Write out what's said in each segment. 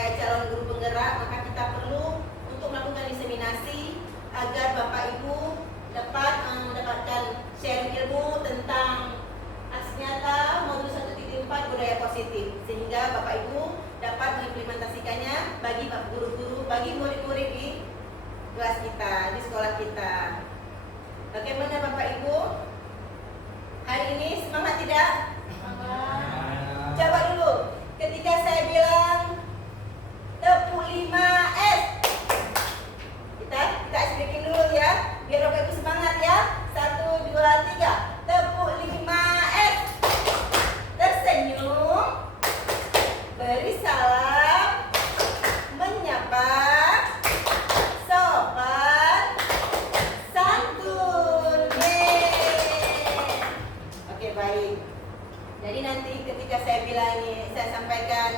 sebagai calon guru penggerak, maka kita perlu untuk melakukan diseminasi agar Bapak Ibu dapat mendapatkan sharing ilmu tentang aksi nyata modul 1.4 budaya positif, sehingga Bapak Ibu dapat mengimplementasikannya bagi guru-guru, bagi murid-murid di kelas kita, di sekolah kita. Bagaimana Bapak Ibu? Hari ini semangat tidak? Semangat. Coba dulu, ketika saya bilang tepuk 5S, kita speaking dulu ya, biar Bapak Ibu semangat ya. 1, 2, 3, tepuk 5S. Tersenyum, beri salam, menyapa, sopan, santun. Oke, baik. Jadi nanti ketika saya bilang ini, saya sampaikan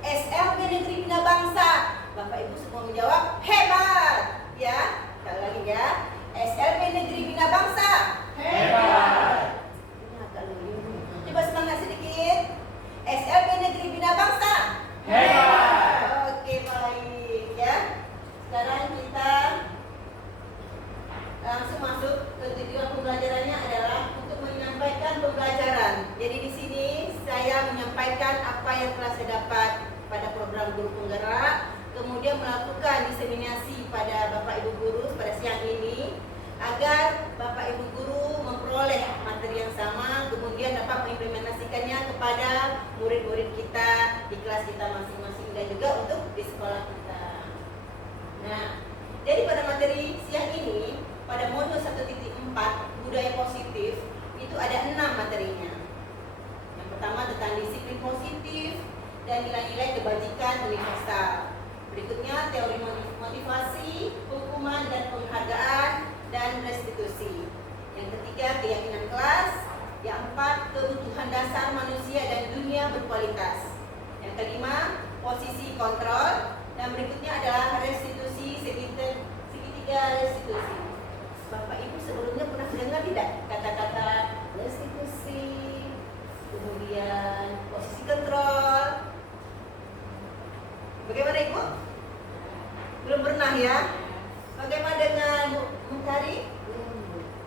SLB Negeri Bina Bangsa, Bapak Ibu semua menjawab hebat, ya. Sekali lagi ya, SLB Negeri Bina Bangsa hebat. Ini agak lucu. Coba semangat sedikit. SLB Negeri Bina Bangsa hebat. Oke, baik ya. Sekarang kita langsung masuk ke tujuan pembelajarannya adalah untuk menyampaikan pembelajaran. Jadi di sini saya menyampaikan apa yang telah saya dapat pada program guru penggerak, kemudian melakukan diseminasi pada Bapak Ibu guru pada siang ini agar Bapak Ibu guru memperoleh materi yang sama, kemudian dapat mengimplementasikannya kepada murid-murid kita di kelas kita masing-masing dan juga untuk di sekolah kita. Nah, jadi pada materi siang ini, pada modul 1.4 budaya positif itu ada 6 materinya. Yang pertama tentang disiplin positif dan nilai-nilai kebajikan universal. Berikutnya teori motivasi, hukuman dan penghargaan dan restitusi. Yang ketiga keyakinan kelas. Yang keempat kebutuhan dasar manusia dan dunia berkualitas. Yang kelima posisi kontrol. Dan berikutnya adalah restitusi, segitiga restitusi. Bapak Ibu sebelumnya pernah dengar tidak kata-kata restitusi, kemudian posisi kontrol? Bagaimana Ibu? Belum pernah ya? Bagaimana dengan Mutari?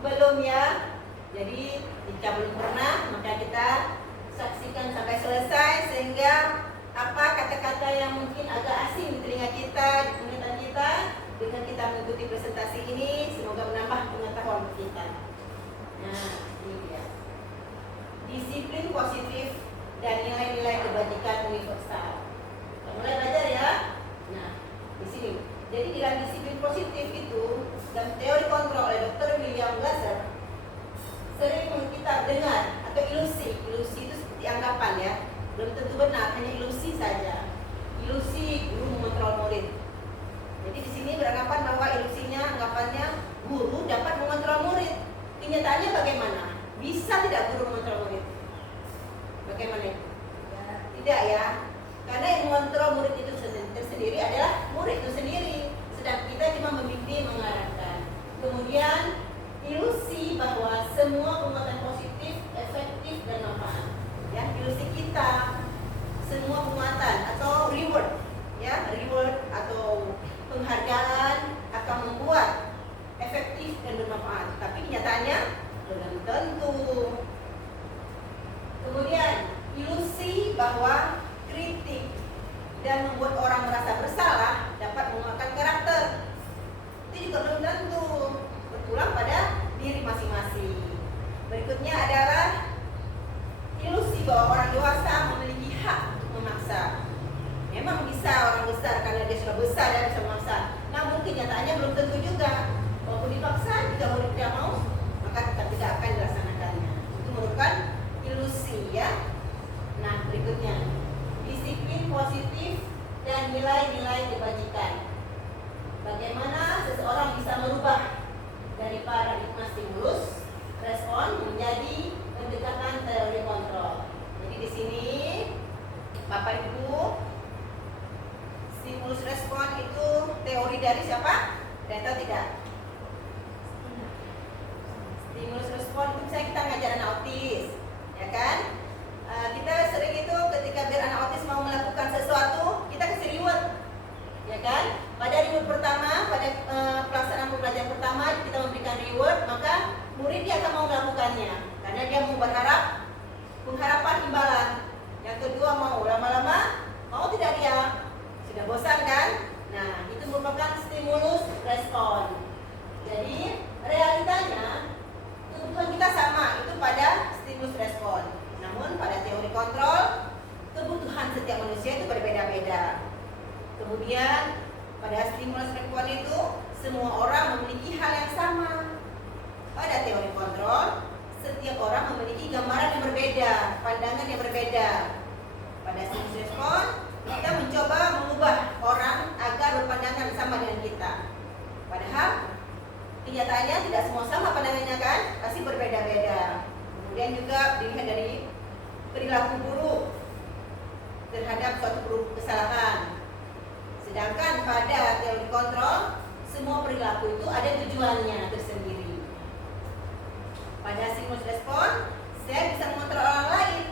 Belum ya? Jadi jika belum pernah, maka kita saksikan sampai selesai sehingga apa kata-kata yang mungkin agak asing di telinga kita, di penglihatan kita, dengan kita mengikuti presentasi ini, semoga menambah pengetahuan kita. Nah, ini dia. Disiplin positif dan nilai-nilai kebajikan universal. Kita mulai belajar ya. Nah, di sini. Jadi di dalam disiplin positif itu, dalam teori kontrol oleh Dr. William Glasser, sering kita dengar atau ilusi itu seperti anggapan ya, belum tentu benar, hanya ilusi saja. Ilusi guru mengontrol murid. Jadi di sini beranggapan bahwa ilusinya, anggapannya guru dapat mengontrol murid. Kenyataannya bagaimana? Bisa tidak guru mengontrol murid? Bagaimana itu? Tidak ya. Karena yang mengontrol murid itu tersendiri adalah murid itu sendiri. Sedang kita cuma membimbing, mengarahkan. Kemudian ilusi bahwa semua penguatan positif, efektif dan manfaat. Ya, ilusi kita semua penguatan atau reward, ya, reward atau penghargaan akan membuat efektif dan bermanfaat. Tapi kenyataannya belum tentu. Kemudian ilusi bahwa kritik dan membuat orang merasa bersalah dapat menguatkan karakter. Itu juga belum tentu. Berpulang pada diri masing-masing. Berikutnya adalah ilusi bahwa orang dewasa memiliki hak untuk memaksa. Memang bisa orang besar karena dia sudah besar dan bisa memaksa. Namun kenyataannya belum tentu juga. Walaupun dipaksa, jika murid tidak mau, maka tetap tidak akan dilaksanakannya. Itu merupakan ilusi ya. Nah, berikutnya disiplin positif dan nilai-nilai kebajikan. Bagaimana seseorang bisa merubah dari paradigma stimulus respon menjadi pendekatan teori kontrol. Jadi di sini Bapak Ibu, stimulus respon itu teori dari siapa? Ada tahu tidak? Stimulus respon itu misalnya kita ngajar anak autis, ya kan? Kita sering itu ketika biar anak autis mau melakukan sesuatu, kita kasih reward. sampaikan. Pada reward pertama, pada pelaksanaan pembelajaran pertama kita memberikan reward, maka murid dia akan mau melakukannya karena dia mau berharap pengharapan imbalan. Yang kedua mau, lama-lama mau tidak dia sudah bosan kan? Nah, itu merupakan stimulus respon. Jadi realitanya kebutuhan kita sama, itu pada stimulus respon. Namun pada teori kontrol kebutuhan setiap manusia itu berbeda-beda. Kemudian pada stimulus respon itu semua orang memiliki hal yang sama. Pada teori kontrol setiap orang memiliki gambaran yang berbeda, pandangan yang berbeda. Pada stimulus respon kita mencoba mengubah orang agar berpandangan sama dengan kita. Padahal kenyataannya tidak semua sama pandangannya kan, pasti berbeda-beda. Kemudian juga dilihat dari perilaku buruk terhadap suatu kesalahan. Sedangkan pada teori kontrol semua perilaku itu ada tujuannya tersendiri. Pada stimulus respon saya bisa mengontrol orang lain,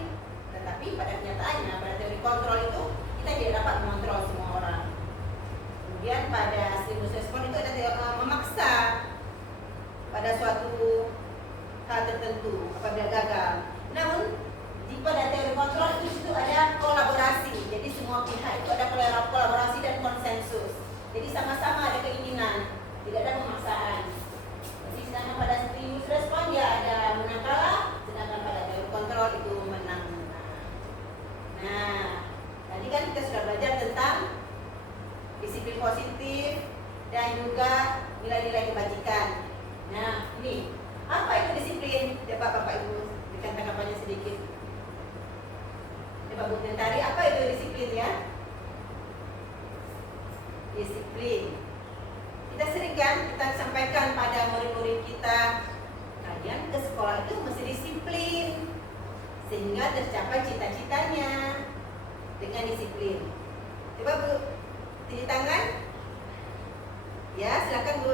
tetapi pada kenyataannya pada teori kontrol itu kita tidak dapat mengontrol semua orang. Kemudian pada stimulus respon itu ada memaksa pada suatu hal tertentu apabila gagal. Namun di pada teori kontrol itu ada kolaborasi. Jadi semua pihak itu ada kolaborasi dan konsensus. Jadi sama-sama ada keinginan, tidak ada pemaksaan. Jadi sedangkan pada stimulus respon dia ada menang kalah, sedangkan pada teori kontrol itu menang. Nah, tadi kan kita sudah belajar tentang disiplin positif dan juga nilai-nilai kebajikan. Nah, ini apa itu disiplin? Coba Bapak Ibu berikan tanggapannya sedikit. Coba Bu Tari, apa itu disiplin ya? Disiplin. Kita sering kan kita sampaikan pada murid-murid kita, kalian ke sekolah itu mesti disiplin sehingga tercapai cita-citanya dengan disiplin. Coba Bu, tunjuk tangan. Ya, silakan Bu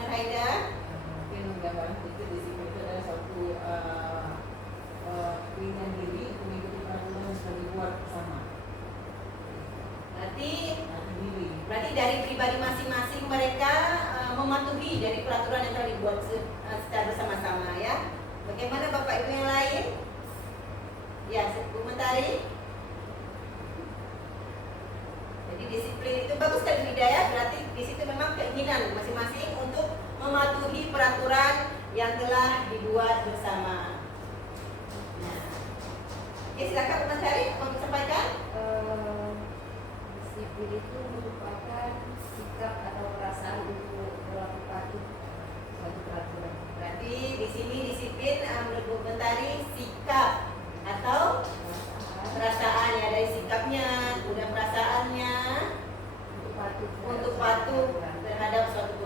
Nurhaida. Gambaran itu disiplin itu adalah suatu keinginan diri untuk mengikuti peraturan yang sudah dibuat bersama. Berarti dari pribadi masing-masing mereka mematuhi dari peraturan yang telah dibuat secara bersama-sama ya. Bagaimana Bapak Ibu yang lain? Ya, Bu Mentari. Jadi disiplin itu bagus sekali Hidayah, berarti di situ memang keinginan masing-masing untuk mematuhi peraturan yang telah dibuat bersama. Nah, ya silakan Bu Mentari mau sampaikan. Disiplin itu merupakan sikap atau perasaan untuk berlaku patuh suatu peraturan. Berarti di sini disiplin menurut Bu Mentari sikap atau perasaan ya, dari sikapnya, kemudian perasaannya untuk patuh terhadap suatu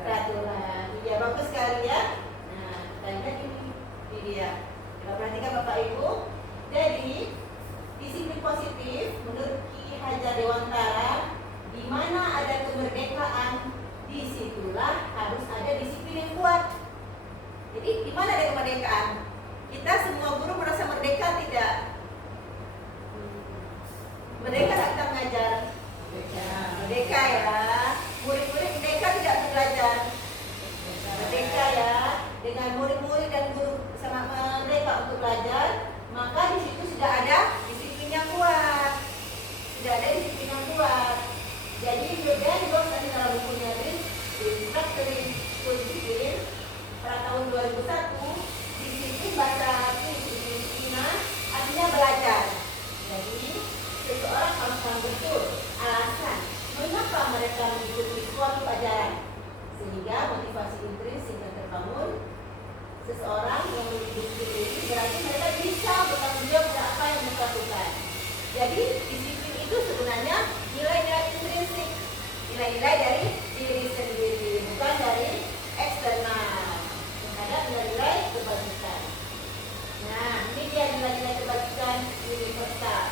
peraturan. Iya, bagus sekali ya. Nah, kita lihat ini dia. Coba perhatikan Bapak Ibu. Jadi disiplin positif menurut Ki Hajar Dewantara, di mana ada kemerdekaan, disitulah harus ada disiplin yang kuat. Jadi di mana ada kemerdekaan? Kita semua guru merasa merdeka tidak? Merdeka tak kita mengajar? Merdeka ya. Murid-murid merdeka tidak belajar? Merdeka ya. Dengan murid-murid dan guru sama mereka untuk belajar, maka di situ sudah ada disiplin yang kuat. Sudah ada disiplin yang kuat. Jadi Jordan Box tadi dalam bukunya Restructuring School Discipline pada tahun 2001, disiplin bahasa disiplin Cina artinya belajar. Jadi seseorang harus tahu betul alasan mengapa mereka mengikuti suatu pelajaran, sehingga motivasi intrinsik yang terbangun. Seseorang yang mengikuti ini berarti mereka bisa bertanggung jawab pada apa yang mereka lakukan. Jadi disiplin itu sebenarnya nilai-nilai intrinsik, nilai-nilai dari diri sendiri, bukan dari eksternal, terhadap nilai-nilai kebajikan. Nah, ini dia nilai-nilai kebajikan universal.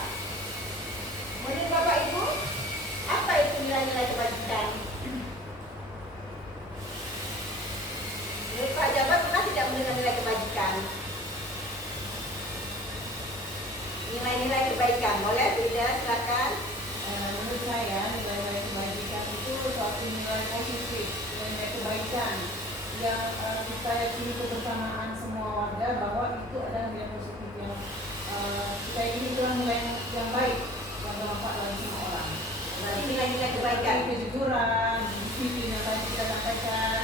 Menurut Bapak Ibu, apa itu nilai-nilai kebajikan? Menurut Pak Jabat pernah tidak mendengar nilai kebajikan? Nilai-nilai kebaikan, boleh tidak? nilai positif, nilai kebaikan yang kita yakini kebersamaan semua warga bahwa itu adalah nilai positif yang kita yakini itu adalah nilai yang baik yang bermanfaat bagi semua orang. Berarti nilai-nilai kebaikan. Seperti kejujuran, disiplin yang tadi kita sampaikan,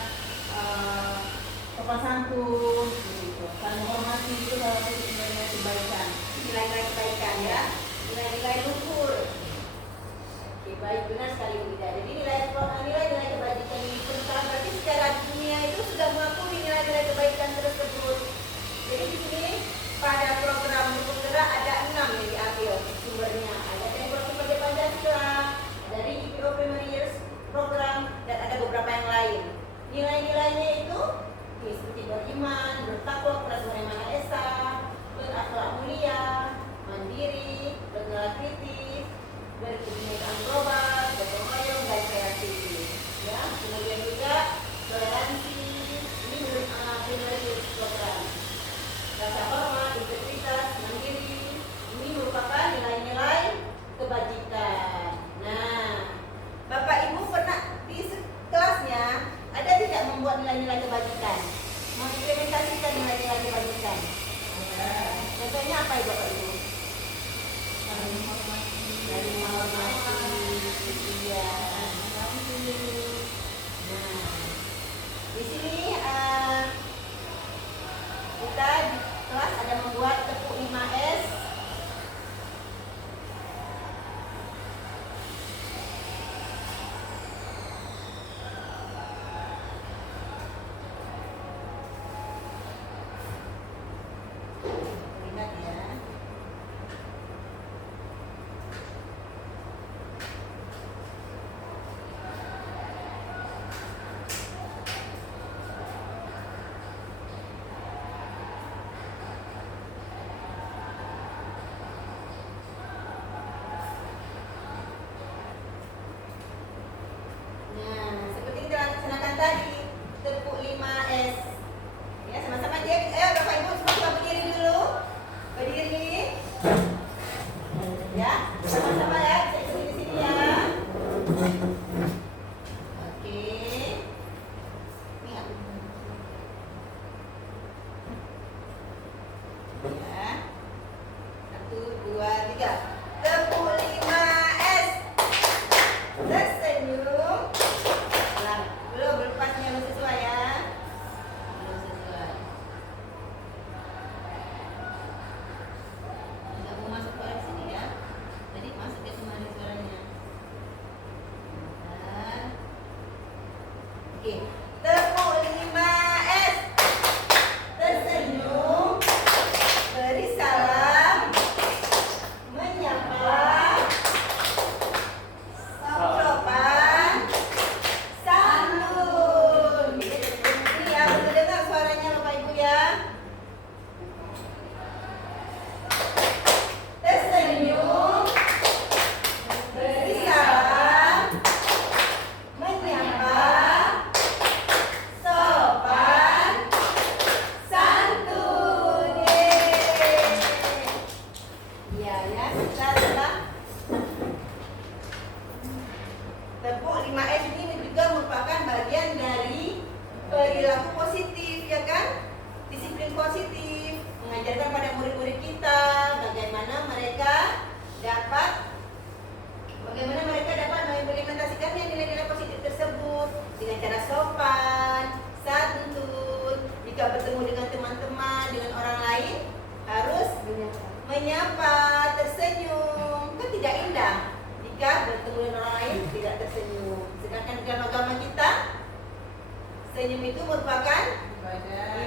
sopan santun, gitu. Saling menghormati itu salah satu nilai-nilai kebaikan. Nilai-nilai kebaikan ya, nilai-nilai luhur. Oke, baik, benar sekali Bu Ida. Jadi nilai-nilai kebajikan ini perusahaan berarti secara dunia itu sudah mengakui nilai-nilai kebaikan tersebut. Jadi di sini pada program penggerak ada 6 yang diambil sumbernya. Ada dari program Kerja Pancasila, dari IPO Primary Years program, dan ada beberapa yang lain. Nilai-nilainya itu seperti beriman, bertakwa kepada Tuhan Yang Maha Esa, berakhlak mulia, mandiri, bernalar kritis, berkebinekaan global, gotong royong, dan kreatif. Ya, kemudian juga toleransi, ini menurut Primary program. Rasa hormat, integritas, mandiri, ini merupakan nilai-nilai kebajikan. Nah, Bapak Ibu pernah di kelasnya ada tidak membuat nilai-nilai kebajikan? Mengimplementasikan nilai-nilai kebajikan? Contohnya apa ya Bapak Ibu? Saling menghormati, setia. Nah, di sini kita di kelas ada membuat tepuk 5S. Ingat ya. Nah, seperti kita laksanakan tadi, tepuk 5S. Ya, sama-sama dia. Ayo Bapak Ibu semua berdiri dulu. Berdiri. Ya, sama-sama ya. Cek di sini ya. Oke. Ini aku. Ya. 1, 2, 3. Tepuk 5S. Tersenyum. Ulang. Belum pasnya belum sesuai ya. Belum sesuai. Enggak mau masuk ke sini ya. Tadi masuk ke kemana suaranya? Bentar. Oke. Tepuk 5S. Tersenyum. Beri salam. Menyapa. Sopan, santun. Ini ya, betul dengar suaranya Bapak Ibu ya. Tersenyum, beri salam, menyapa, sopan, santun. Iya ya, setelah tepuk 5S ini juga merupakan bagian dari perilaku positif, ya kan? Disiplin positif, mengajarkan pada murid-murid kita bagaimana mereka dapat mengimplementasikan nilai-nilai positif tersebut dengan cara sopan, santun. Jika bertemu dengan teman-teman, dengan orang lain harus menyapa, tersenyum. Kan tidak indah jika bertemu dengan orang lain tidak tersenyum. Sedangkan dalam agama kita, senyum itu merupakan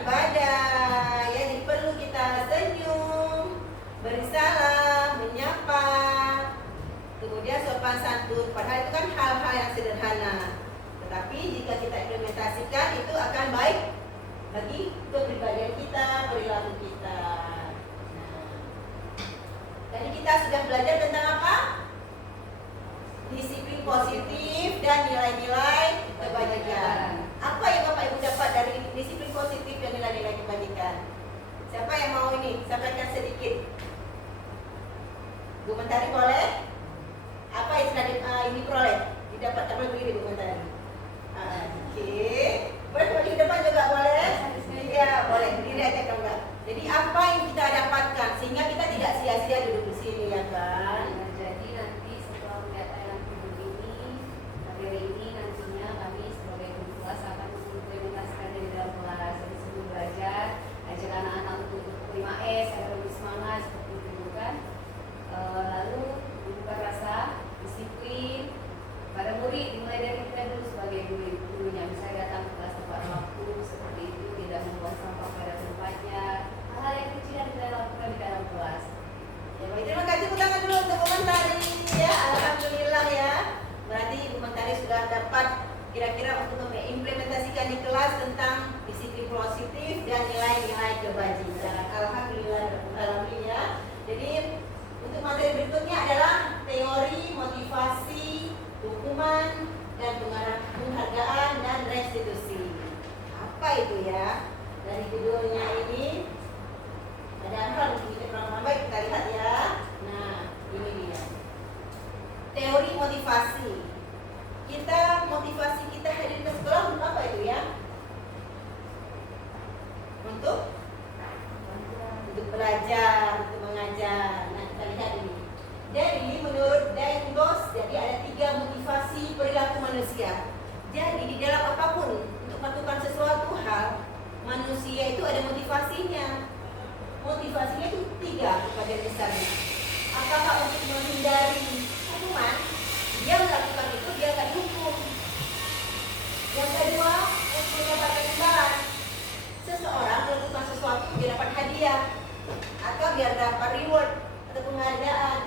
ibadah. Ya, jadi perlu kita senyum, beri salam, menyapa, kemudian sopan santun. Padahal itu kan hal-hal yang sederhana. Tetapi jika kita implementasikan itu akan baik bagi kepribadian kita, perilaku kita. Nah, tadi kita sudah belajar tentang apa? Disiplin positif dan nilai-nilai kebajikan. Apa yang Bapak Ibu dapat dari disiplin positif dan nilai-nilai kebajikan? Siapa yang mau ini? Sampaikan sedikit. Bu Mentari boleh? Apa yang sudah ini peroleh? Didapatkan oleh Bu Mentari? Oke. Boleh coba di depan juga boleh? Iya, boleh. Berdiri aja kalau enggak. Jadi apa yang kita dapatkan sehingga kita tidak sia-sia duduk di sini ya kan? Jadi nanti setelah melihat tayangan video ini, materi ini nantinya kami sebagai guru kelas akan mengimplementasikan di dalam kelas. Jadi sebelum belajar, ajak anak-anak untuk 5S agar lebih semangat seperti itu kan. Lalu membuka rasa disiplin pada murid, dimulai dari kita dulu sebagai gurunya. Misalnya datang ke kelas tepat waktu seperti itu, tidak membuang sampah pada tempatnya, hal-hal yang kecil yang kita lakukan di dalam kelas. Ya, baik, terima kasih. Tepuk tangan dulu untuk Bu Mentari ya. Alhamdulillah ya. Berarti Bu Mentari sudah dapat kira-kira untuk mengimplementasikan di kelas tentang disiplin positif dan nilai-nilai kebajikan. Alhamdulillah ya. Jadi untuk materi berikutnya adalah teori, motivasi, hukuman, dan penghargaan dan restitusi. Apa itu ya? Dari judulnya ini ada apa untuk kita baik kita lihat ya. Nah, ini dia. Teori motivasi. Motivasi kita hadir ke sekolah untuk apa itu ya? Untuk belajar, untuk mengajar. Nah, kita lihat ini. Jadi menurut Daingos, jadi ada 3 motivasi perilaku manusia. Jadi di dalam apapun untuk melakukan sesuatu hal, manusia itu ada motivasinya. Motivasinya itu 3 pada dasarnya. Apakah untuk menghindari hukuman? Dia melakukan itu, dia akan dihukum. Yang kedua, untuk mendapatkan imbalan. Seseorang melakukan sesuatu, dia dapat hadiah atau dia dapat reward atau penghargaan.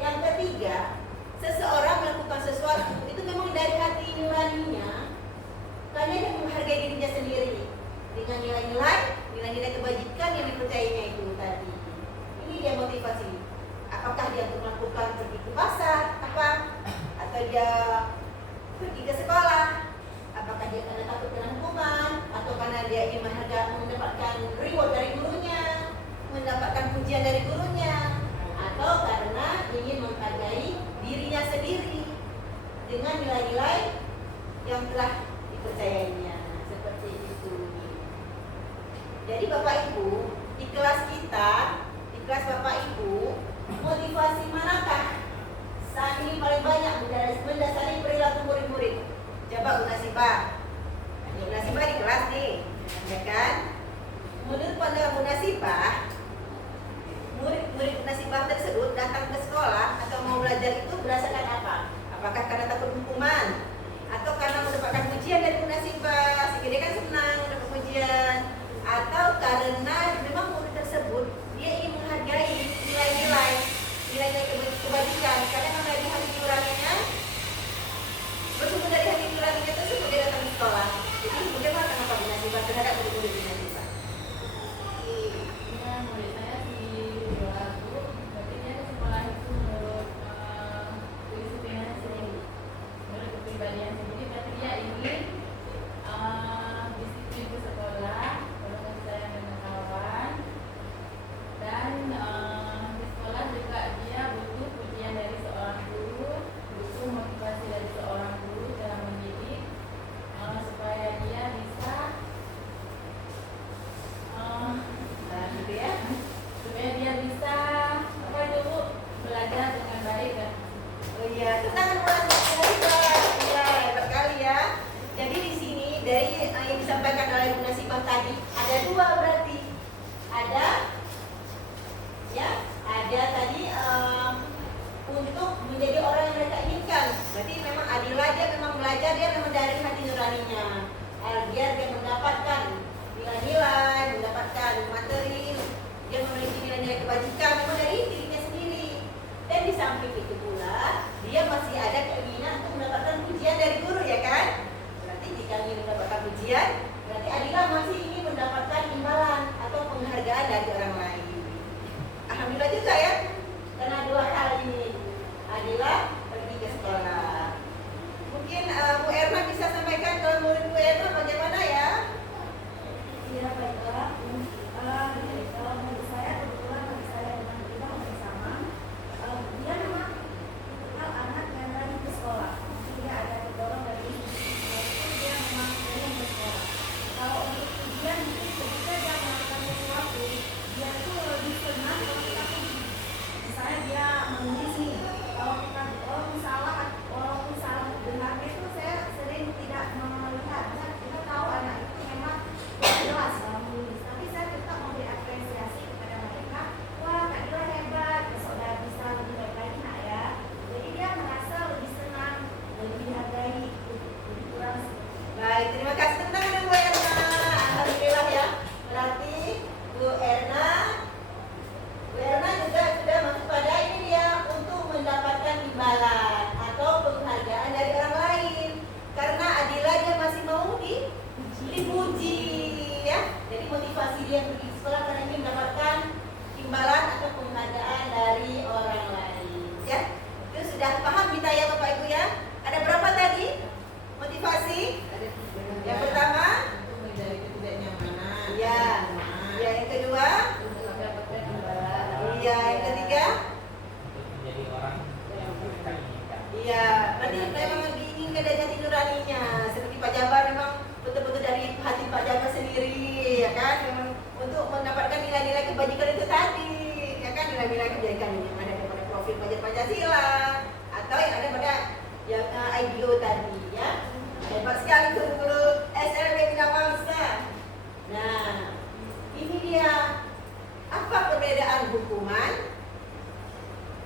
Yang ketiga, seseorang melakukan sesuatu itu memang dari hati nuraninya, karena dia menghargai dirinya sendiri dengan nilai-nilai kebajikan yang dipercayainya itu tadi. Ini dia motivasi. Apakah dia untuk melakukan pergi ke pasar, atau dia pergi ke sekolah? Apakah dia karena takut kena hukuman, atau karena dia ingin mendapatkan reward dari gurunya, mendapatkan pujian dari gurunya, atau karena ingin menghargai dirinya sendiri dengan nilai-nilai yang telah dipercayainya. Seperti itu. Jadi Bapak Ibu, di kelas kita, di kelas Bapak Ibu, motivasi manakah saat ini paling banyak mendasari perilaku murid-murid? Coba Bu Nasibah. Bu Nasibah di kelas nih, ya kan? Menurut pandangan Bu Nasibah, murid-murid Bu Nasibah tersebut datang ke sekolah atau mau belajar itu berdasarkan apa? Apakah karena takut hukuman? Atau karena mendapatkan pujian dari Bu Nasibah, sehingga dia kan senang mendapat pujian? Atau karena memang murid tersebut dia ingin menghargai nilai-nilai kebajikan, karena memang dari hati nuraninya Pancasila atau yang ada pada yang IDO tadi ya. Hebat sekali guru-guru SLB Bina Bangsa. Nah, ini dia apa perbedaan hukuman,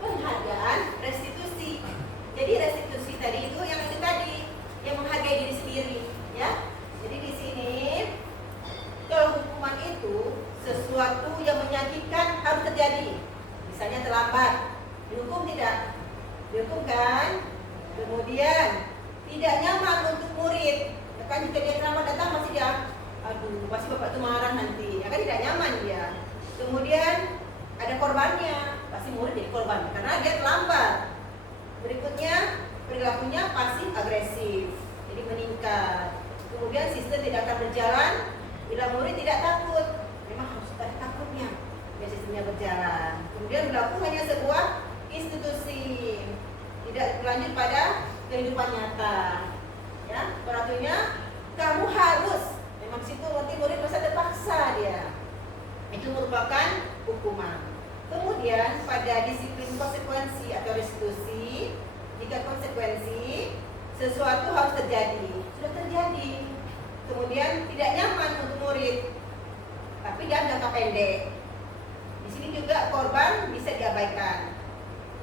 penghargaan, restitusi. Jadi restitusi tadi itu yang menghargai diri sendiri ya. Jadi di sini kalau hukuman itu sesuatu yang menyakitkan harus terjadi. Misalnya terlambat, dihukum tidak? Dihukum kan? Kemudian tidak nyaman untuk murid. Ya kan jika dia terlambat datang masih dia, aduh pasti bapak itu marah nanti. Ya kan tidak nyaman dia. Kemudian ada korbannya, pasti murid jadi korban karena dia terlambat. Berikutnya perilakunya pasif agresif, jadi meningkat. Kemudian sistem tidak akan berjalan bila murid tidak takut. Memang harus ada takutnya biar sistemnya berjalan. Kemudian berlaku hanya sebuah institusi, tidak berlanjut pada kehidupan nyata. Ya, peraturannya kamu harus. Memang situ nanti murid masa terpaksa dia. Itu merupakan hukuman. Kemudian pada disiplin konsekuensi atau restitusi, jika konsekuensi sesuatu harus terjadi, sudah terjadi. Kemudian tidak nyaman untuk murid, tapi dalam jangka pendek. Di sini juga korban bisa diabaikan.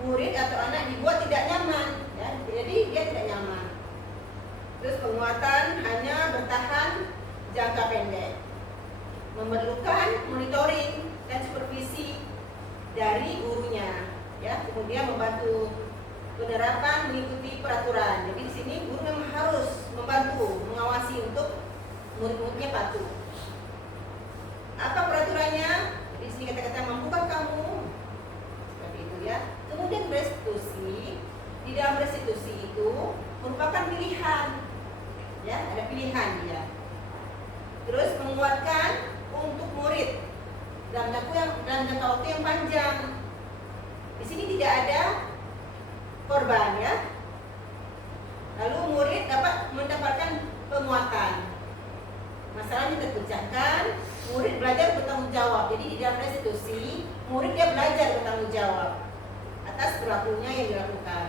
Murid atau anak dibuat tidak nyaman, ya, jadi dia tidak nyaman. Terus penguatan hanya bertahan jangka pendek. Memerlukan monitoring dan supervisi dari gurunya, ya. Kemudian membantu penerapan mengikuti peraturan. Jadi di sini guru memang harus membantu mengawasi untuk murid-muridnya patuh. Apa peraturannya? Jadi di sini kata-kata mampukan kamu, seperti itu ya. Kemudian restitusi, di dalam restitusi itu merupakan pilihan, ya, ada pilihan dia. Terus menguatkan untuk murid dalam jangka waktu yang panjang. Di sini tidak ada korban ya. Lalu murid dapat mendapatkan penguatan. Masalahnya terpecahkan, murid belajar bertanggung jawab. Jadi di dalam restitusi, murid dia belajar bertanggung jawab atas perilakunya yang dilakukan.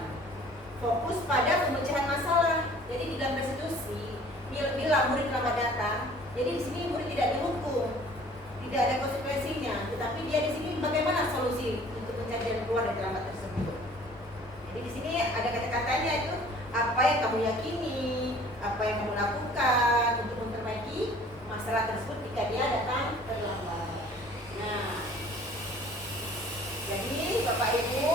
Fokus pada pemecahan masalah. Jadi di dalam restitusi, bila murid terlambat datang, jadi di sini murid tidak dihukum, tidak ada konsekuensinya, tetapi dia di sini bagaimana solusi untuk mencari jalan keluar dari terlambat tersebut. Jadi di sini ada kata-katanya itu apa yang kamu yakini, apa yang kamu lakukan untuk memperbaiki masalah tersebut jika dia datang terlambat. Nah, jadi Bapak Ibu,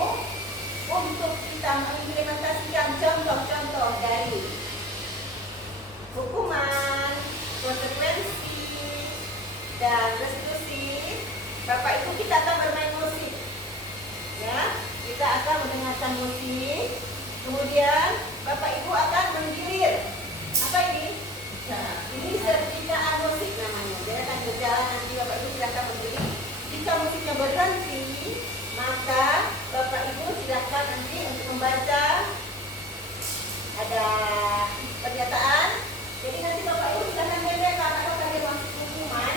untuk kita mengimplementasikan contoh-contoh dari hukuman, konsekuensi, dan restitusi, Bapak Ibu kita akan bermain musik. Ya, kita akan mendengarkan musik. Kemudian Bapak Ibu akan menggilir. Apa ini? Nah, ini sertifikat musik namanya. Dia akan berjalan nanti Bapak Ibu silakan menggilir. Jika musiknya berhenti, maka Bapak Ibu silakan nanti untuk membaca. Ada pernyataan. Jadi nanti Bapak Ibu silakan bedakan apakah dia masuk hukuman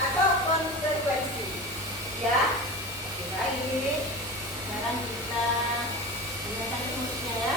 atau konsekuensi. Ya, oke, baik. Sekarang kita dengarkan musiknya ya.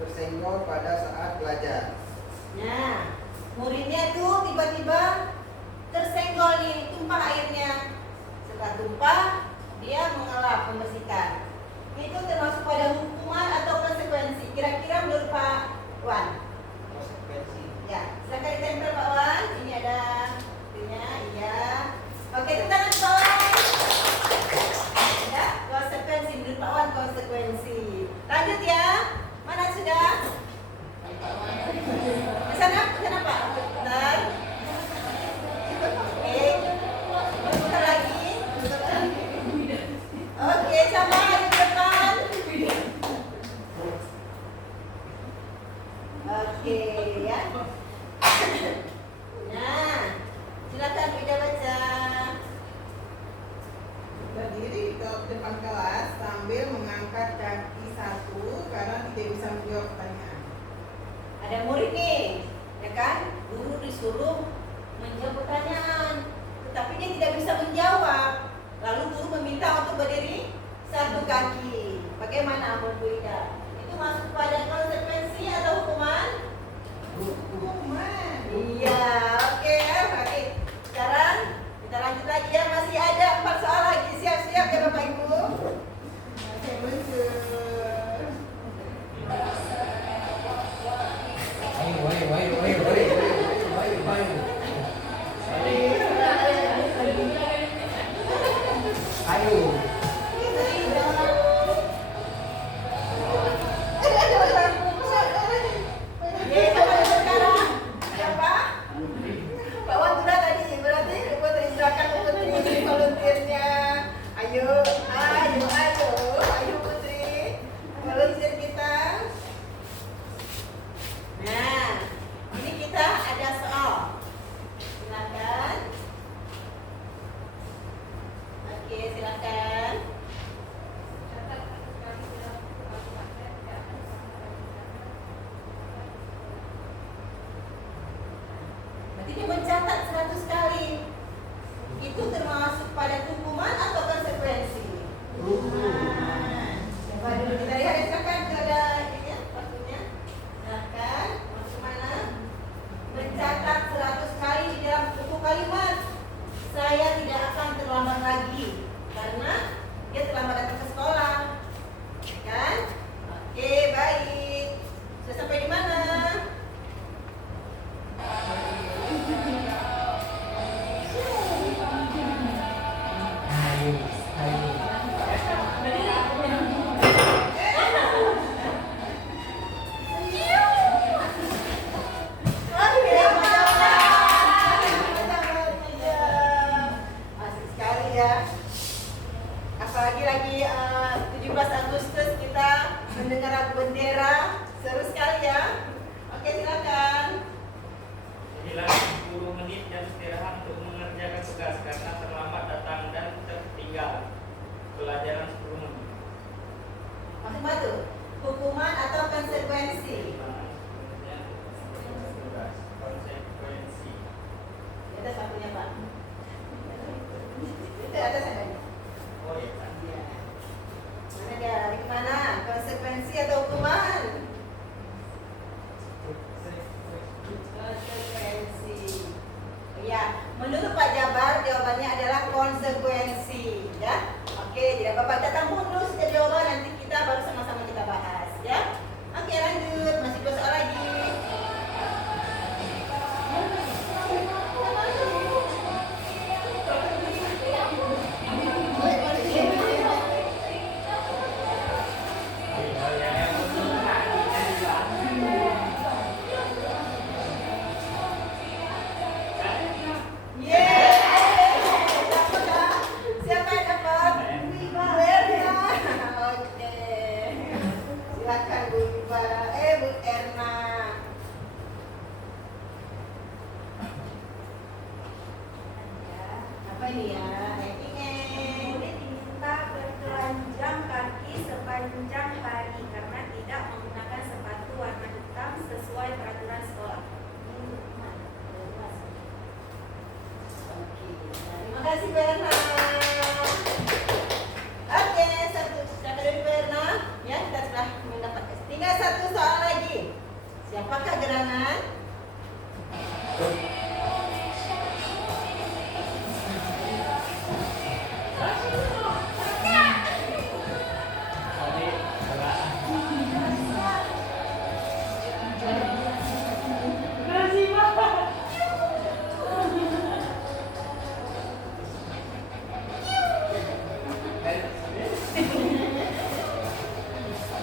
tersenggol pada saat belajar. Nah, muridnya tuh tiba-tiba tersenggol nih, tumpah airnya. Setelah tumpah, dia mengelap, membersihkan. Itu termasuk pada hukuman atau konsekuensi? Kira-kira menurut Pak Wan? Konsekuensi. Ya, silakan ditempel Pak Wan. Ini ada itunya, iya. Oke, tepuk tangan Pak Wan. Ya, konsekuensi menurut Pak Wan konsekuensi. Lanjut ya. Mana sudah? Ke sana Pak. Bentar. Oke. Bentar lagi. Oke, sama di depan. Oke, ya. Nah, silakan Ida baca. Berdiri di depan kelas sambil mengangkat kaki satu karena tidak bisa menjawab pertanyaan. Ada murid nih, ya kan? Guru disuruh menjawab pertanyaan, tetapi dia tidak bisa menjawab. Lalu guru meminta untuk berdiri satu kaki. Bagaimana menurut Bu Ida? Itu masuk pada konsekuensi atau hukuman? Hukuman. Iya, oke ya. Oke. Sekarang kita lanjut lagi ya. Masih ada 4 soal lagi. Siap-siap ya Bapak Ibu. Saya lucu. Ayo. Ye, siapa yang sekarang? Siapa? Pak Wan sudah tadi. Berarti Putri silakan Putri volunteernya. Ayo, ayo, ayo, ayo Putri. Volunteer kita. Nah, ini kita ada soal. Silakan. Oke, silakan. Berarti dia mencatat 100 kali. Itu termasuk pada hukuman atau konsekuensi? Hukuman. Coba dulu kita lihat ya, silakan ada ini ya, waktunya. Silakan, masuk mana? Mencatat 100 kali di dalam buku kalimat. Saya tidak akan terlambat lagi karena dia terlambat datang ke sekolah. Kan? Oke, baik. Sudah sampai di mana? Oke, asik sekali ya. Apalagi lagi 17 Agustus kita mendengar lagu bendera, seru sekali ya. Oke, silakan. Hilang 10 menit jam istirahat untuk mengerjakan tugas karena terlambat datang dan tertinggal. Pelajaran 10 menit. Masuk batu. Hukuman atau konsekuensi? Tugas konsekuensi. Di atas waktunya Pak. Itu atas ada. Oh iya Pak. Iya. Mana dia? Di mana? Konsekuensi atau hukuman? Konsekuensi. Ya, menurut Pak Jabar jawabannya adalah konsekuensi, ya. Oke, tidak apa-apa. Kita tampung dulu setiap jawaban, nanti kita baru sama-sama kita bahas, ya. Oke, lanjut. Masih 2 soal lagi. Siapa yang dapat? Bu Erna. Oke. Silakan Bu Erna. Apa ini ya? Murid diminta bertelanjang kaki sepanjang hari karena tidak menggunakan sepatu warna hitam sesuai peraturan sekolah. Oke. Terima kasih Bu Erna. Oke, satu dari Bu Erna. Ya, kita sudah mendapatkan. Tinggal 1 soal lagi. Siapakah gerangan?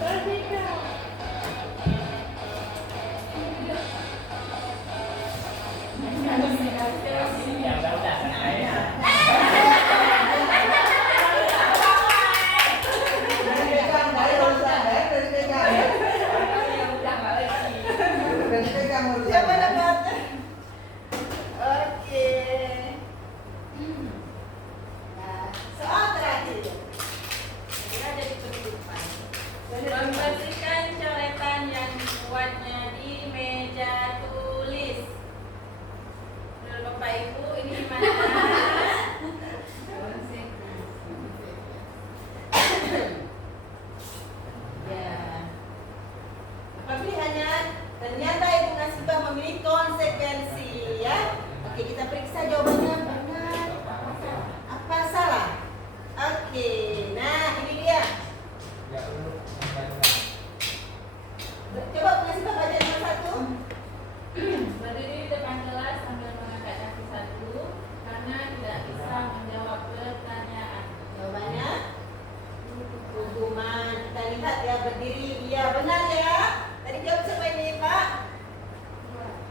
Tadi berat. Yang udah saya. Dari pegang, dari urusan, dari pegang. Dari pegang urusan. Siapa dapat? Oke. Nah, soal terakhir. Ini ada di penutupan. Membersihkan coretan yang dibuatnya di meja tulis. Menurut Bapak Ibu ini gimana? Ya. Apa pilihannya? Ternyata Ibu Nasibah memilih konsekuensi ya. Oke, kita periksa jawabannya benar apa salah. Oke, nah ini dia. Coba Bu Nasibah baca nomor 1. Berdiri di depan kelas sambil mengangkat kaki satu karena tidak bisa menjawab pertanyaan. Jawabannya hukuman. Kita lihat ya, berdiri. Iya, benar ya. Tadi jawab siapa ini, Pak?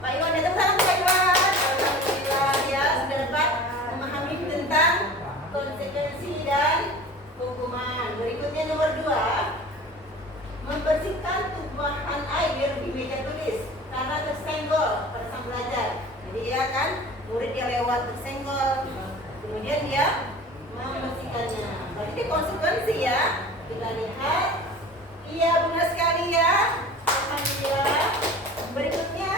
Pak Iwan, datang salam Pak Iwan. Alhamdulillah ya, sudah dapat memahami tentang konsekuensi dan hukuman. Berikutnya nomor 2. Membersihkan tumpahan air di meja tulis karena tersenggol pada sang belajar. Jadi ya kan, murid yang lewat tersenggol, kemudian dia membersihkannya. Berarti konsekuensi ya. Kita lihat. Iya, benar sekali ya. Alhamdulillah. Berikutnya,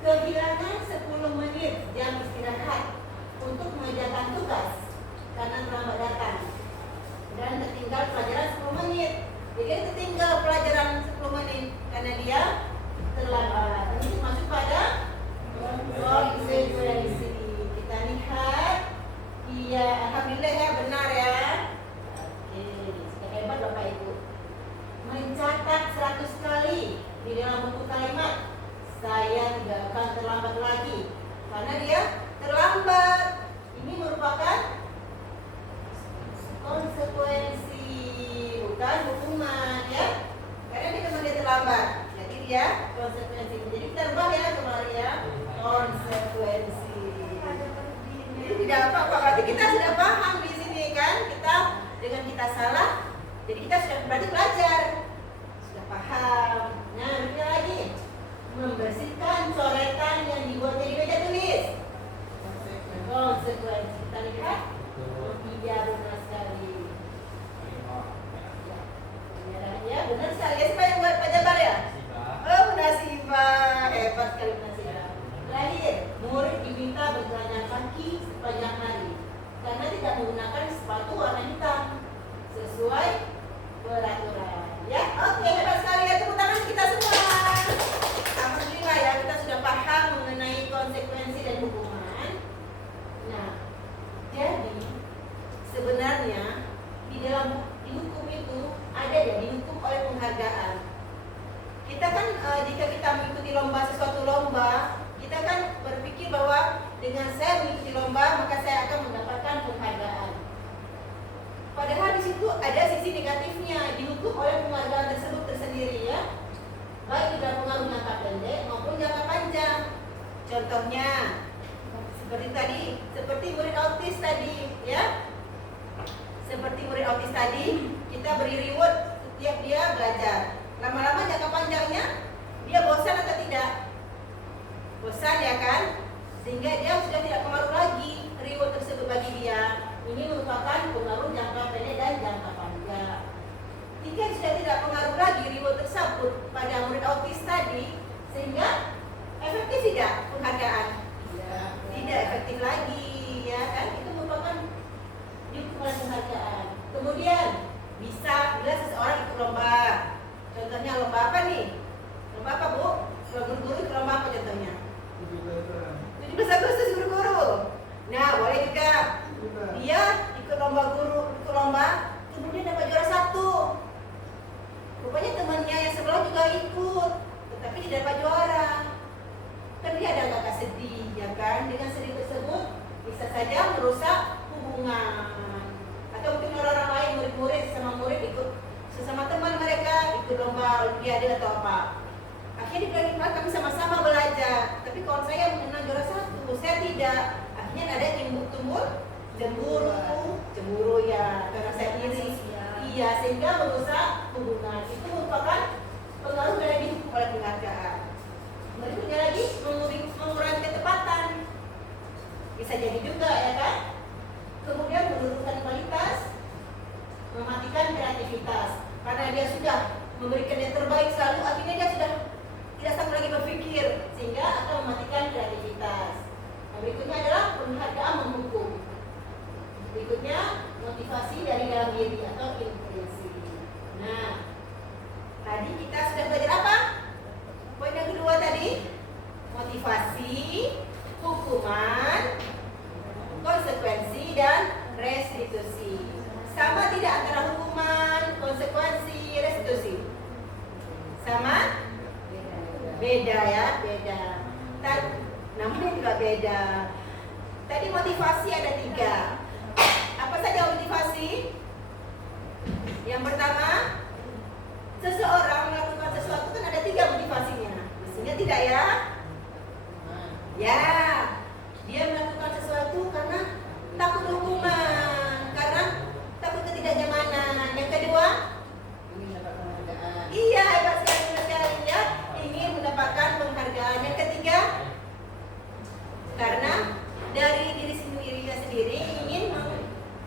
kehilangan 10 menit jam istirahat untuk mengerjakan tugas karena terlambat datang dan tertinggal pelajaran 10 menit. Jadi dia tertinggal pelajaran 10 menit karena dia terlambat. Ini masuk pada konsekuensi. Kita lihat. Iya, alhamdulillah ya, benar ya. Oke, sudah hebat Bapak Ibu. Mencatat 100 kali di dalam buku kalimat. Saya tidak akan terlambat lagi karena dia terlambat. Ini merupakan konsekuensi, bukan hukuman ya. Karena dia memang dia terlambat. Jadi dia konsekuensi. Jadi kita rubah ya kemarin ya. Konsekuensi. Jadi tidak apa-apa. Berarti kita sudah paham di sini kan. Kita dengan kita salah, jadi kita sudah berarti belajar. Sudah paham. Nah, berikutnya lagi. Membersihkan coretan yang dibuat di meja tulis. Konsekuensi. Kita lihat. Iya, benar sekali. Ya, benar sekali. Ya, siapa yang buat Pak Jabar ya? Oh, Bu Nasibah. Hebat sekali Bu Nasibah. Terakhir, murid diminta berjalan kaki sepanjang hari karena tidak menggunakan sepatu warna hitam sesuai peraturan. Ya, oke, hebat sekali ya, tepuk tangan kita semua. Alhamdulillah ya, kita sudah paham mengenai konsekuensi dan hukuman. Nah, jadi sebenarnya di dalam hukum itu ada ya, dihukum oleh penghargaan. Kita kan jika kita mengikuti lomba, sesuatu lomba, kita kan berpikir bahwa dengan saya mengikuti lomba maka saya akan mendapatkan penghargaan. Padahal di situ ada sisi negatifnya, dihukum oleh penghargaan tersebut tersendiri ya. Baik dalam pengaruh jangka pendek maupun jangka panjang. Contohnya seperti tadi, seperti murid autis tadi ya. Seperti murid autis tadi, kita beri reward setiap dia belajar. Lama-lama jangka panjangnya dia bosan atau tidak? Bosan ya kan? Sehingga dia sudah tidak pengaruh lagi reward tersebut bagi dia. Ini merupakan pengaruh jangka pendek dan jangka panjang. Jika sudah tidak pengaruh lagi reward tersebut pada murid autis tadi, sehingga efektif tidak penghargaan? Tidak efektif lagi ya kan? Itu merupakan dukungan penghargaan. Kemudian bisa bila seseorang ikut lomba. Contohnya lomba apa nih? Lomba apa Bu? Kalau guru-guru ikut lomba apa contohnya? 17 Agustus guru-guru. Nah, boleh juga dia ikut lomba guru, ikut lomba, kemudian dapat juara 1. Rupanya temannya yang sebelah juga ikut, tetapi tidak dapat juara. Kan dia ada agak sedih, ya kan? Dengan sedih tersebut bisa saja merusak hubungan. Atau mungkin orang-orang lain, murid-murid sama murid ikut, sesama teman mereka ikut lomba olimpiade atau apa. Akhirnya dibilang kami sama-sama belajar, tapi kalau saya menang juara 1, saya tidak. Akhirnya ada yang tumbuh cemburu ya, karena saya iri. Iya, sehingga merusak hubungan. Itu merupakan pengaruh dari oleh penghargaan. Berikutnya lagi mengurangi ketepatan. Bisa jadi juga ya kan? Kemudian menurunkan kualitas, mematikan kreativitas. Karena dia sudah memberikan yang terbaik selalu, akhirnya dia sudah tidak sanggup lagi berpikir, sehingga akan mematikan kreativitas. Nah, berikutnya adalah penghargaan menghukum. Berikutnya motivasi dari dalam diri atau intrinsik. Nah, tadi kita sudah belajar apa? Poin yang kedua tadi, motivasi, hukuman, konsekuensi, dan restitusi. Sama tidak antara hukuman, konsekuensi, restitusi? Sama? Beda ya, beda. Namanya juga beda. Tadi motivasi ada 3. Apa saja motivasi? Yang pertama, seseorang melakukan sesuatu kan ada 3 motivasinya. Mestinya tidak ya? Ya, dia melakukan sesuatu karena takut hukuman, karena takut ketidaknyamanan. Yang kedua, Ingin dapat penghargaan. iya, hebat sekali ya, ingin mendapatkan penghargaan. Yang ketiga, karena dari diri sendirinya sendiri ingin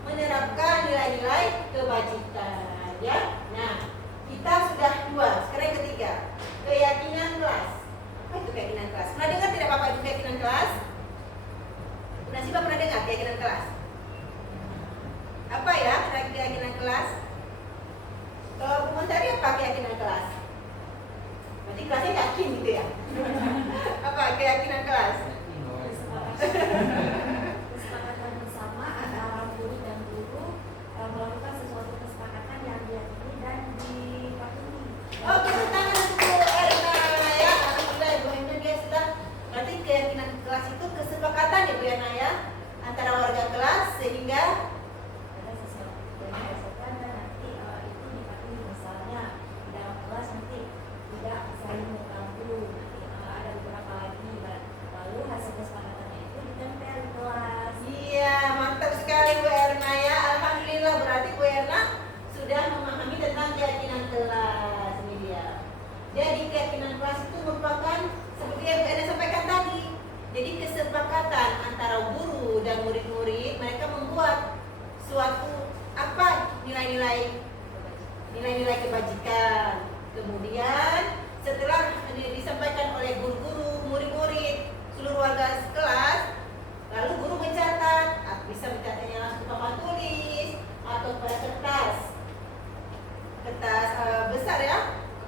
menerapkan nilai-nilai kebajikan ya. Nah, kita sudah 2, sekarang yang ketiga, keyakinan kelas. Apa itu keyakinan kelas? Pernah dengar tidak Bapak itu keyakinan kelas? Pernah sih pernah dengar keyakinan kelas? Apa ya keyakinan kelas? Kalau komentari apa keyakinan kelas? Berarti kelasnya yakin gitu ya? Apa keyakinan kelas? Kesepakatan bersama antara murid dan guru melakukan sesuatu kesepakatan yang diyakini dan dipatuhi. Oke, tangan untuk Bu Erna ya. Alhamdulillah Ibu Erna dia sudah. Berarti keyakinan kelas itu kesepakatan ya Bu Erna ya, antara warga kelas sehingga Ada sesuatu yang dirasakan dan nanti itu dipatuhi. Misalnya di dalam kelas nanti tidak saling mengganggu, nanti ada beberapa lagi, lalu hasil kesepakatannya itu ditempel di kelas. iya, mantap sekali Bu Erna ya. Alhamdulillah berarti Bu Erna sudah memahami tentang keyakinan kelas. Ini dia. Jadi keyakinan kelas itu merupakan seperti yang Bu Erna sampaikan tadi. Jadi kesepakatan antara guru dan murid-murid, mereka membuat suatu apa nilai-nilai kebajikan. Kemudian setelah disampaikan oleh guru-guru, murid-murid, seluruh warga kelas, lalu guru mencatat, bisa mencatatnya langsung ke papan tulis atau pada kertas besar ya,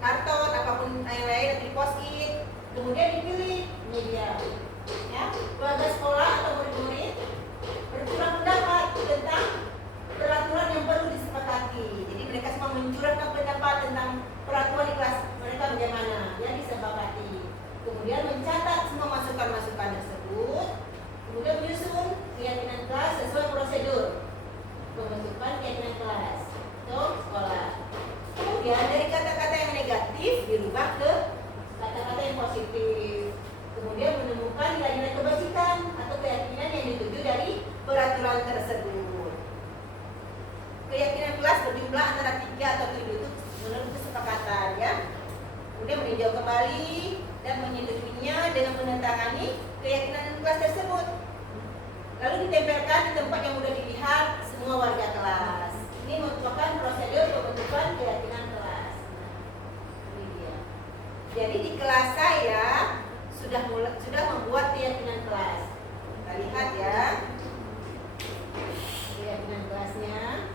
karton apapun yang lain atau di post-it. Kemudian dipilih media, ya, warga sekolah atau murid-murid bercurah pendapat tentang peraturan yang perlu disepakati. Jadi mereka semua mencurahkan pendapat tentang peraturan di kelas mereka bagaimana yang disepakati. Kemudian mencatat semua masukan-masukan tersebut. Kemudian menyusun keyakinan kelas sesuai prosedur pembentukan keyakinan kelas untuk sekolah. Kemudian dari kata-kata yang negatif dirubah ke kata-kata yang positif. Kemudian menemukan nilai-nilai kebajikan atau keyakinan yang dituju dari peraturan tersebut. Keyakinan kelas berjumlah antara 3 atau 7 itu menurut kesepakatan ya. Kemudian meninjau kembali dan menyetujuinya dengan menandatangani keyakinan kelas tersebut. Lalu ditempelkan di tempat yang mudah dilihat semua warga kelas. Ini merupakan prosedur pembentukan keyakinan kelas. Ini dia. Jadi di kelas saya sudah membuat keyakinan kelas. Kita lihat ya. Keyakinan kelasnya.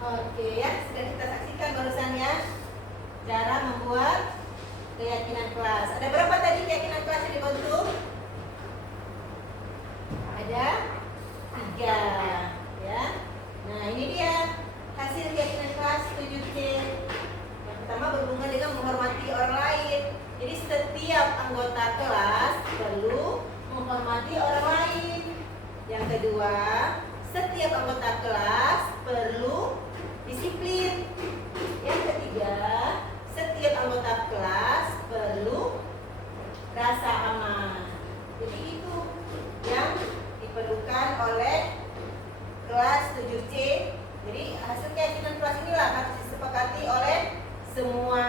Oke ya, sudah kita saksikan barusan ya cara membuat keyakinan kelas. Ada berapa tadi keyakinan kelas yang dibentuk? Ada 3 ya. Nah ini dia hasil keyakinan kelas 7C. Yang pertama berhubungan dengan menghormati orang lain. Jadi setiap anggota kelas perlu menghormati orang lain. Yang kedua, setiap anggota kelas perlu disiplin. Yang ketiga, setiap anggota kelas perlu rasa aman. Jadi itu yang diperlukan oleh kelas 7C. Jadi hasil keyakinan kelas inilah harus disepakati oleh semua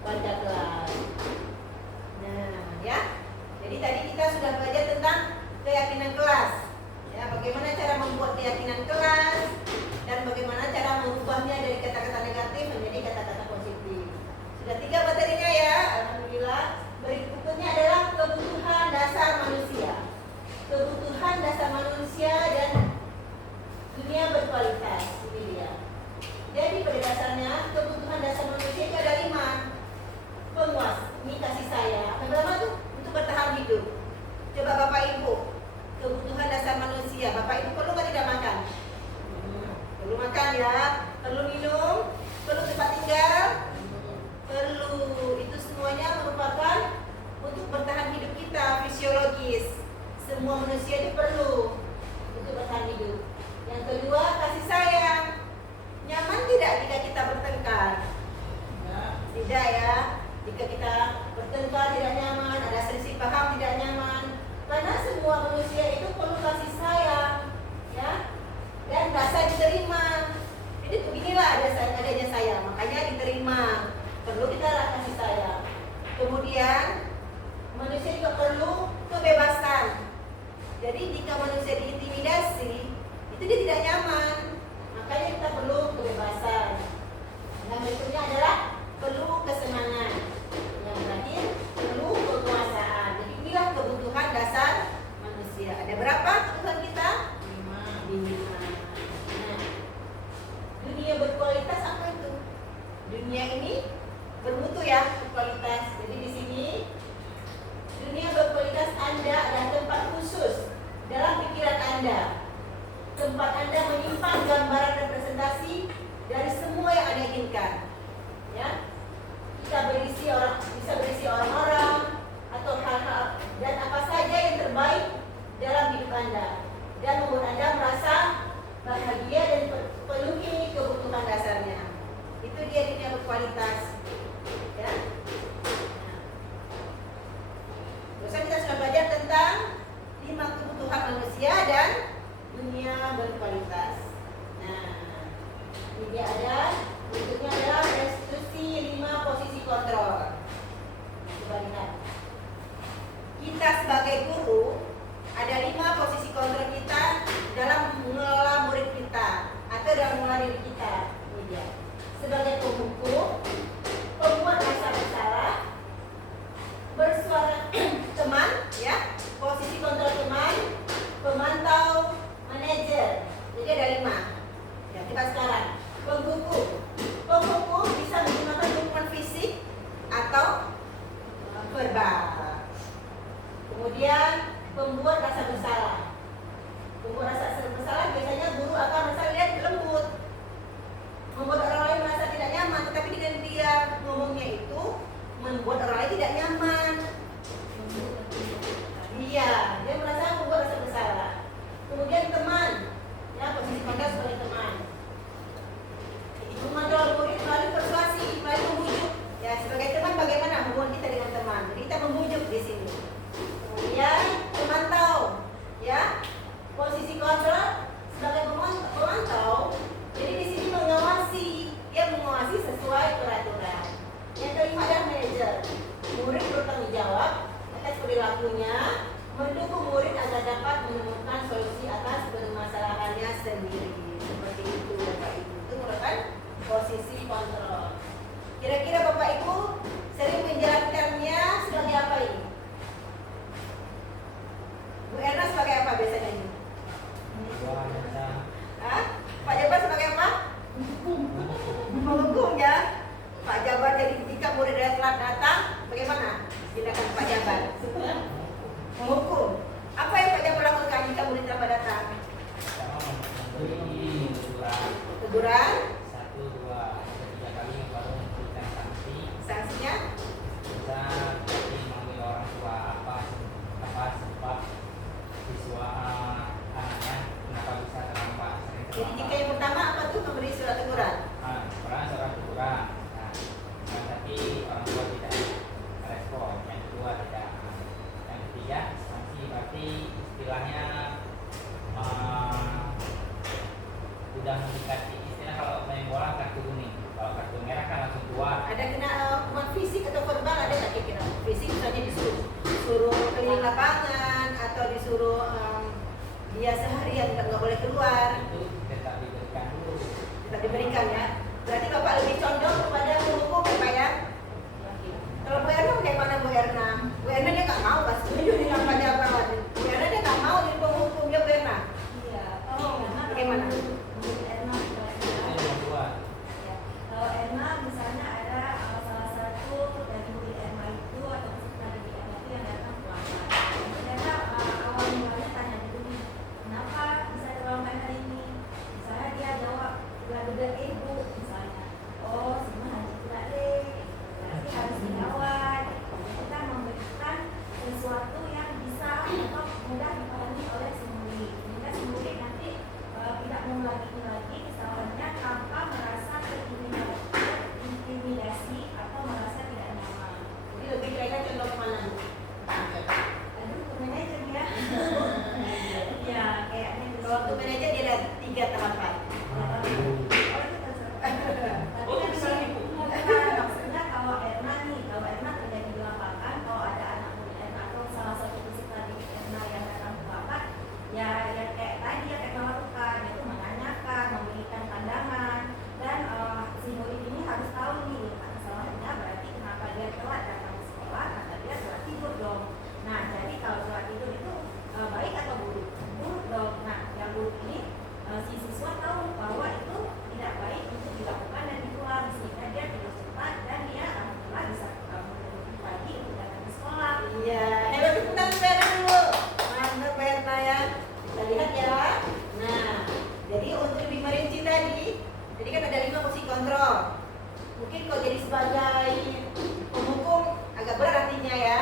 warga kelas. Nah, ya. Jadi tadi kita sudah belajar tentang keyakinan kelas. Ya, bagaimana cara membuat keyakinan kelas dan bagaimana cara mengubahnya dari kata-kata negatif menjadi kata-kata positif. Sudah 3 materinya ya, alhamdulillah. Berikutnya adalah kebutuhan dasar manusia. Kebutuhan dasar manusia dan dunia berkualitas. Ini dia. Jadi pada dasarnya kebutuhan dasar manusia itu ada 5. Penguas, ini kasih sayang. Yang pertama tuh untuk bertahan hidup. Coba Bapak Ibu, kebutuhan dasar manusia. Bapak Ibu perlu nggak tidak makan? Perlu makan ya. Perlu minum. Perlu tempat tinggal. Perlu. Itu semuanya merupakan untuk bertahan hidup kita fisiologis. Semua manusia itu perlu untuk bertahan hidup. Yang kedua kasih sayang. Nyaman tidak jika kita bertengkar? Tidak ya. Jika kita bertengkar tidak nyaman, ada selisih paham tidak nyaman. Karena semua manusia itu perlu kasih sayang, ya, dan rasa diterima. Jadi beginilah adanya sayang, makanya diterima. Perlu kita kasih sayang. Kemudian manusia juga perlu kebebasan. Jadi jika manusia diintimidasi, itu dia tidak nyaman. Makanya kita perlu kebebasan. Yang berikutnya adalah perlu kesenangan. Yang terakhir perlu kekuasaan. Jadi inilah kebutuhan dasar manusia. Ada berapa kebutuhan kita? 5. Nah, dunia berkualitas apa itu? Dunia ini bermutu ya, berkualitas. Jadi di sini dunia berkualitas Anda adalah tempat khusus dalam pikiran Anda. Tempat Anda menyimpan gambaran representasi dari semua yang Anda inginkan. Ya. Bisa berisi orang-orang atau hal-hal dan apa saja yang terbaik dalam hidup Anda dan membuat Anda merasa bahagia dan penuhi kebutuhan dasarnya. Itu dia dunia berkualitas. Ya. Terus kita sudah belajar tentang 5 kebutuhan manusia dan dunia berkualitas. Nah, ini dia ada. Berikutnya adalah restitusi 5 posisi kontrol. Coba lihat. Kita sebagai guru ada 5 posisi kontrol kita dalam mengelola murid kita atau dalam mengelola diri kita. Ini dia. Sebagai pembuku, pembuat rasa bersalah, bersuara teman, ya, posisi kontrol teman, pemantau, manajer. Jadi ada 5. Ya, kita sekarang pembuku. Pembuku bisa menggunakan dukungan fisik atau verbal. Kemudian pembuat rasa bersalah. Jadi jika yang pertama apa tuh memberi surat teguran? Pertama surat teguran. Nah, tapi orang tua tidak respon. Yang kedua tidak. Yang ketiga sanksi, berarti istilahnya udah mendekati istilah kalau main bola kartu kuning. Kalau kartu merah kan langsung keluar. Ada kena hukuman fisik atau verbal, ada nggak kira-kira? Fisik misalnya disuruh keliling lapangan atau disuruh dia seharian nggak boleh keluar. Itu tetap diberikan dulu. Tetap diberikan ya. Berarti Bapak lebih condong kepada menghukum ya Pak ya? Kalau Bu Erna bagaimana Bu Erna? Bu Erna dia nggak mau pas setuju dengan Pak Jabar. Bu Erna dia nggak mau jadi penghukum ya Bu Erna. Iya, kalau Erna Bagaimana? menurut Erna Itu yang kedua. ya, kalau Erna misalnya ada salah satu dari murid Erna itu atau peserta didik Erna itu yang datang terlambat. Ternyata awal mulanya tanya dulu nih, kenapa bisa terlambat hari ini? Misalnya dia jawab, udah ibu misalnya, oh semua hanya tidak deh, berarti harus dirawat. Kita memberikan sesuatu yang bisa atau mudah dipahami oleh si murid, sehingga si murid nanti tidak mengulangi lagi kesalahannya tanpa merasa terintimidasi atau merasa tidak nyaman. Jadi lebih kira-kira condong kemana Bu? Aduh, ke manajer ya. Ya, kayaknya di Kalau untuk manajer dia ada 3 tahapan. Oh, itu terserah. Oh, itu bisa Tapi Ibu. bukan, maksudnya kalau Erna nih, kalau Erna terjadi di lapangan, kalau ada anak murid Erna atau salah satu peserta didik Erna yang datang terlambat, ya kayak tadi ya kayak melakukan, yaitu menanyakan, memberikan pandangan, dan si murid ini harus tahu nih masalahnya, berarti kenapa dia telat datang ke sekolah, kata dia telat tidur dong. Nah, jadi kalau telat tidur itu baik atau buruk? Buruk dong. Nah, yang buruk ini si siswa tahu bahwa itu tidak baik untuk dilakukan dan dikulang, sehingga dia tidak cepat dan dia alhamdulillah bisa memenuhi pagi untuk datang ke sekolah. Iya, hebat tepuk tangan Bu Erna dulu. Mantap Bu Erna ya. Kita lihat ya. Nah, jadi untuk lebih merinci tadi kan ada 5 fungsi kontrol. Mungkin kalau jadi sebagai penghukum agak berat artinya ya.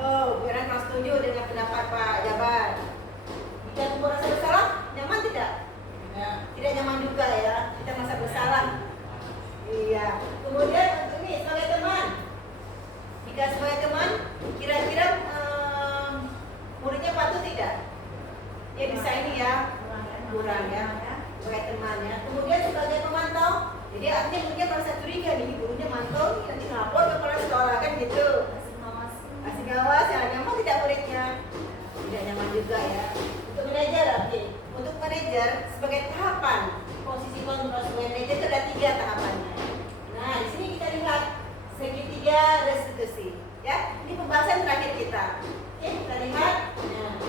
Oh, Bu Erna kurang setuju dengan pendapat Pak Jabar. Jika aku merasa bersalah, nyaman tidak? Tidak nyaman juga ya. Kita merasa bersalah. Iya. Kemudian untuk ini sebagai teman. Jika sebagai teman, kira-kira muridnya patuh tidak? Ya bisa ini ya, kurang ya, sebagai teman ya. Kemudian sebagai pemantau, jadi artinya muridnya merasa curiga nih, gurunya mantau nih, nanti ngapor ke kepala sekolah kan gitu. Masih ngawas ya, nyaman tidak muridnya? Tidak nyaman juga ya. Untuk manajer, oke. Untuk manajer sebagai tahapan posisi kontrol sebagai manajer itu ada 3 tahapannya. Nah di sini kita lihat segitiga restitusi. Ya, ini pembahasan terakhir kita. Oke, kita lihat. Nah,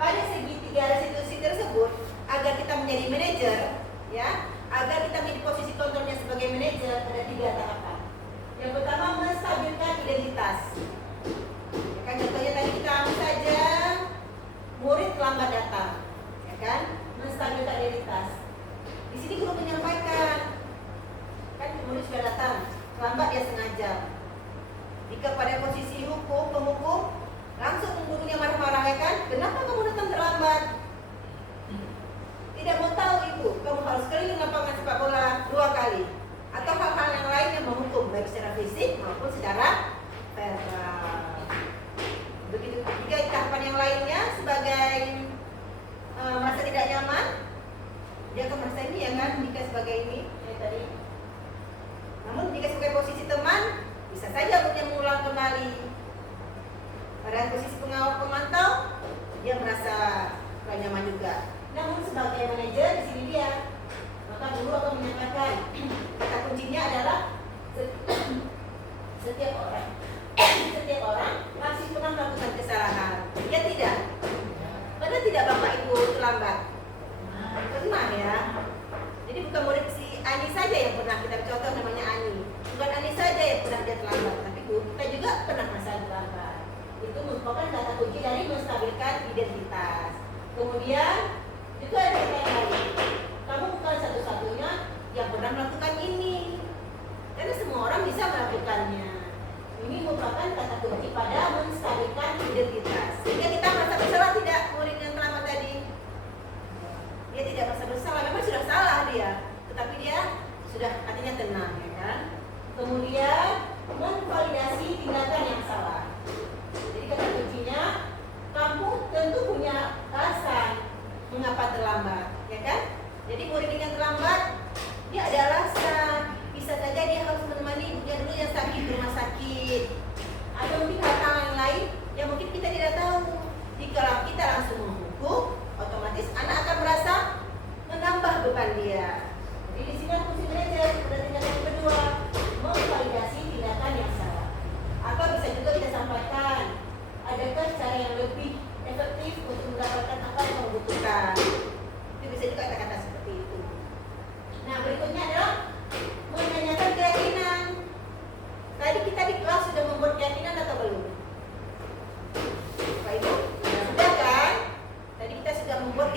pada segitiga restitusi tersebut, agar kita menjadi manajer, ya, agar kita menjadi posisi kontrolnya sebagai manajer ada 3 tahapan. Yang pertama menstabilkan identitas. Ya kan, contohnya tadi kita ambil saja murid terlambat datang, ya kan, menstabilkan identitas. Di sini guru menyampaikan, kan murid sudah datang, terlambat dia sengaja. Jika pada posisi penghukum, langsung gurunya marah-marah ya kan, kenapa kamu datang terlambat? Tidak mau tahu ibu, kamu harus keliling lapangan sepak bola 2 kali. Atau hal-hal yang lain yang menghukum, baik secara fisik maupun secara verbal. Begitu. Jika tahapan yang lainnya sebagai merasa tidak nyaman, dia akan merasa ini ya kan, jika sebagai ini ya tadi. Namun jika sebagai posisi teman, bisa saja gurunya mengulang kembali. Pada posisi pengawal pemantau, dia merasa kurang nyaman juga. Namun sebagai manajer di sini dia, maka guru akan menyampaikan kata kuncinya adalah setiap orang pasti pernah melakukan kesalahan. Ya tidak? Padahal tidak bapak ibu terlambat. Pernah ya. Jadi bukan murid si Ani saja yang pernah kita contoh namanya Ani. Bukan Ani saja yang pernah dia terlambat, tapi guru kita juga pernah merasa terlambat. Itu merupakan kata kunci dari menstabilkan identitas. Kemudian itu ada yang lain. Kamu bukan satu-satunya yang pernah melakukan ini, karena semua orang bisa melakukannya. Ini merupakan kata kunci pada menstabilkan identitas. Sehingga kita merasa bersalah tidak murid yang terlambat tadi. Dia tidak merasa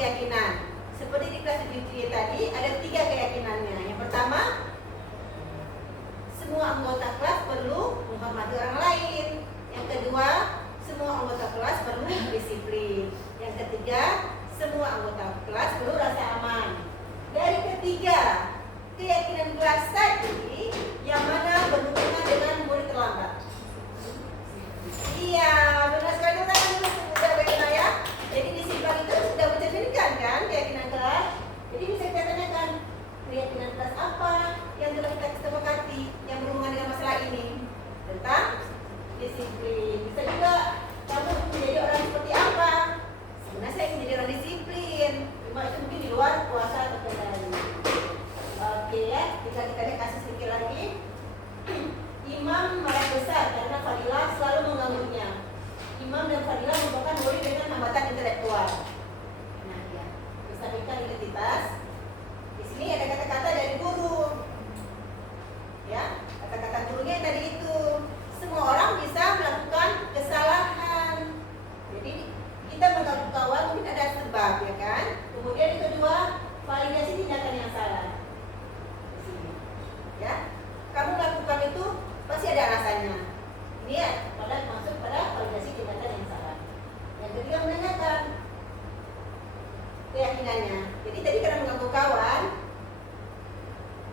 keyakinan. Seperti di kelas Fitri tadi ada 3 keyakinannya. Yang pertama, semua anggota kelas perlu menghormati orang lain. Yang kedua, semua anggota kelas perlu disiplin. Yang ketiga, semua anggota kelas perlu rasa aman. Dari ketiga keyakinan kelas tadi, yang mana berhubungan dengan murid terlambat? Iya, benar sekali teman-teman. Sudah bagaimana ya? Jadi di simpang itu sudah mencerminkan kan keyakinan kelas. Jadi bisa kita tanyakan keyakinan kelas apa yang telah kita sepakati yang berhubungan dengan masalah ini tentang disiplin. Bisa juga kamu menjadi orang seperti apa? Sebenarnya saya ingin menjadi orang disiplin. Cuma itu mungkin di luar kuasa atau kendali. Oke ya, kita lihat kasus sedikit lagi. Imam marah besar karena Fadilah selalu mengganggunya. Imam dan Fadilah merupakan murid dengan hambatan intelektual. Nah ya, kesampaikan identitas. Di sini ada kata-kata dari guru. Ya, kata-kata gurunya yang tadi itu. Semua orang bisa melakukan kesalahan. Jadi kita mengganggu kawan mungkin ada sebab, ya kan? Kemudian yang kedua, validasi tindakan yang salah. Di sini. Ya, kamu melakukan itu pasti ada alasannya. Ini ya, pada masuk pada validasi tindakan yang salah. Yang ketiga, menanyakan keyakinannya. Jadi tadi karena mengganggu kawan,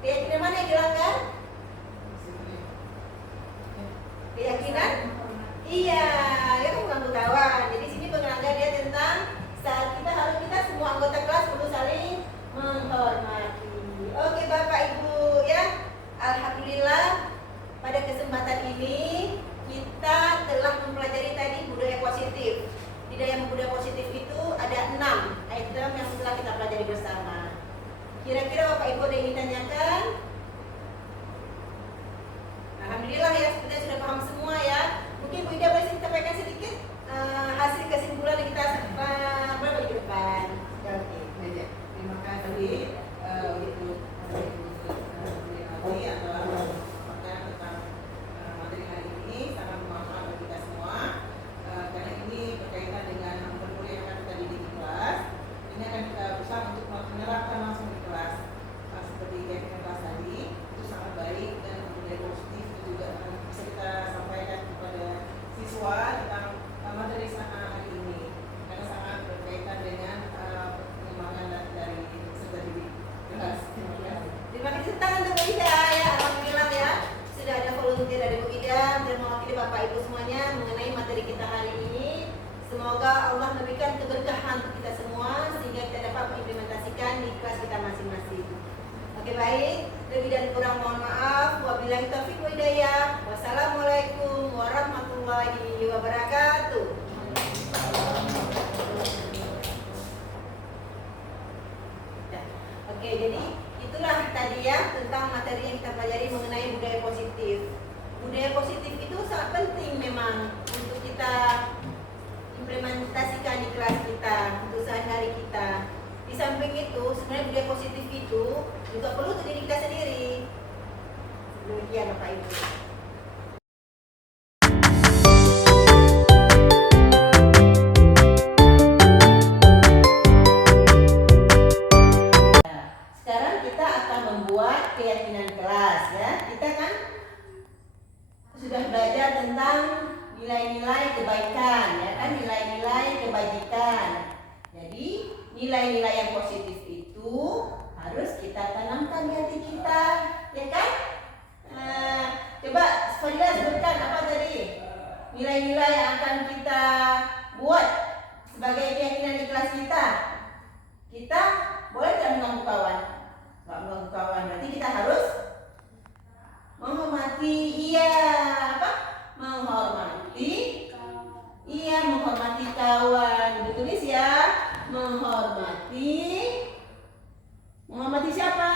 keyakinan mana yang dilanggar? Keyakinan? Iya, ya kan mengganggu kawan. Jadi sini melanggar dia tentang saat kita semua anggota kelas perlu saling menghormati. Oke Bapak Ibu ya, alhamdulillah pada kesempatan ini kita telah mempelajari tadi budaya positif. Di dalam budaya positif itu ada 6 item yang telah kita pelajari bersama. Kira-kira Bapak Ibu ada yang ingin tanyakan? Alhamdulillah ya, sebenarnya sudah paham semua ya. Mungkin Bu Ida boleh sampaikan sedikit hasil kesimpulan yang kita mulai ke depan. Oke, Terima kasih untuk materi adalah pertanyaan tentang materi hari ini sangat bermanfaat bagi kita semua karena ini berkaitan dengan murid yang akan kita didik di kelas. Ini akan kita berusaha untuk menerapkan langsung di kelas seperti keyakinan kelas tadi itu sangat baik dan budaya positif itu juga bisa kita sampaikan kepada siswa tentang materi hari ini karena sangat berkaitan dengan pengembangan dari peserta didik kelas. terima kasih tangan untuk Bu Ida ya. Alhamdulillah ya, sudah ada volunteer dari Bu Ida dan mewakili Bapak Ibu semuanya mengenai materi kita hari ini. Semoga Allah memberikan keberkahan untuk kita semua sehingga kita dapat mengimplementasikan di kelas kita masing-masing. Oke baik, lebih dan kurang mohon maaf. Wabillahi taufiq wa hidayah. Wassalamualaikum warahmatullahi wabarakatuh. Oke, jadi itulah tadi ya tentang materi yang kita pelajari mengenai budaya positif. Budaya positif itu sangat penting memang untuk kita implementasikan di kelas kita, untuk sehari-hari kita. Di samping itu, sebenarnya budaya positif itu juga perlu untuk diri kita sendiri. Demikian Bapak Ibu. Sekarang kita akan membuat keyakinan kelas ya. Kita kan sudah belajar tentang nilai-nilai kebaikan ya kan, nilai-nilai kebajikan. Jadi nilai-nilai yang positif itu harus kita tanamkan di hati kita, ya kan? Coba Fadilah sebutkan apa tadi nilai-nilai yang akan kita buat sebagai keyakinan di kelas kita. Kita boleh tidak mengganggu kawan? Nggak mengganggu kawan, berarti kita harus menghormati. Iya, apa? Menghormati. Iya, menghormati kawan. Ditulis ya, menghormati. Menghormati siapa?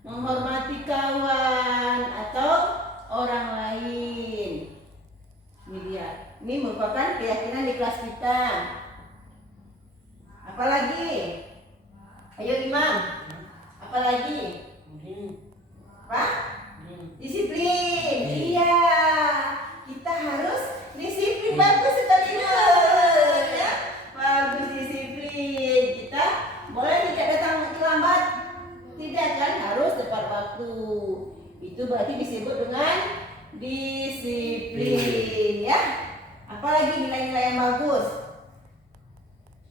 Menghormati kawan atau orang lain. Ini dia. Ini merupakan keyakinan di kelas kita. Apalagi? Ayo Imam. Apalagi? Apa? Disiplin. Iya. Kita harus disiplin. Bagus sekali ya. Bagus disiplin.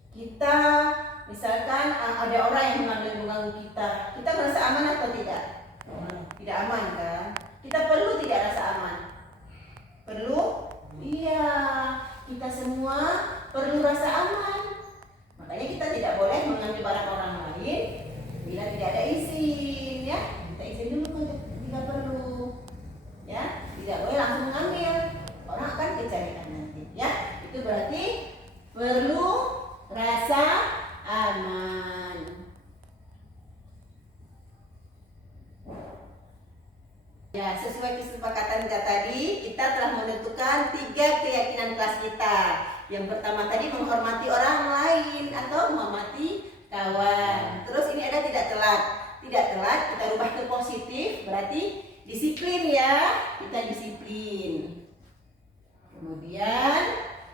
Kita misalkan ada orang yang mengganggu kita merasa aman atau tidak? Tidak aman kan? Kita perlu tidak rasa aman? Perlu? Iya, kita semua perlu rasa aman. Makanya kita tidak boleh mengambil barang orang lain bila tidak ada izin, ya. Kita izin dulu jika perlu, ya. Tidak boleh langsung mengambil. Orang akan kecarian nanti, ya. Itu berarti perlu rasa aman. Ya, sesuai kesepakatan kita tadi, kita telah menentukan 3 keyakinan kelas kita. Yang pertama tadi menghormati orang lain atau menghormati kawan. Terus ini ada tidak telat. Tidak telat kita rubah ke positif, berarti disiplin ya. Kita disiplin. Kemudian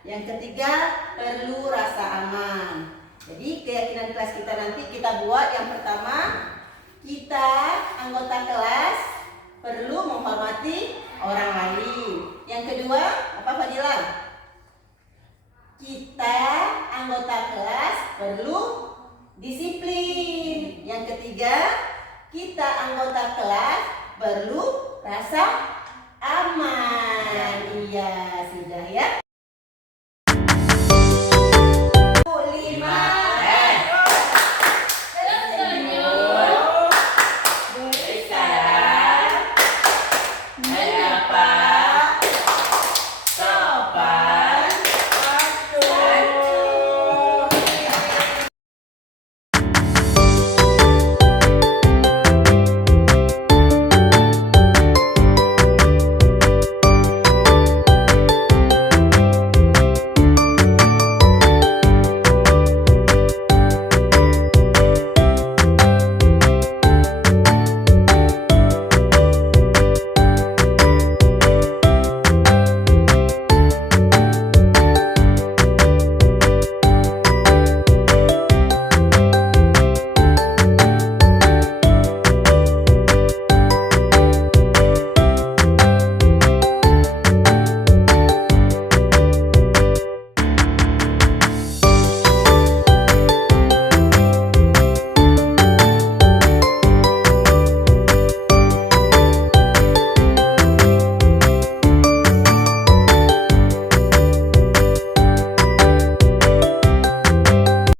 yang ketiga perlu rasa aman. Jadi keyakinan kelas kita nanti kita buat yang pertama, kita anggota kelas perlu menghormati orang lain. Yang kedua, apa Fadila? Kita anggota kelas perlu disiplin. Yang ketiga, kita anggota kelas perlu rasa aman. Iya, sudah ya.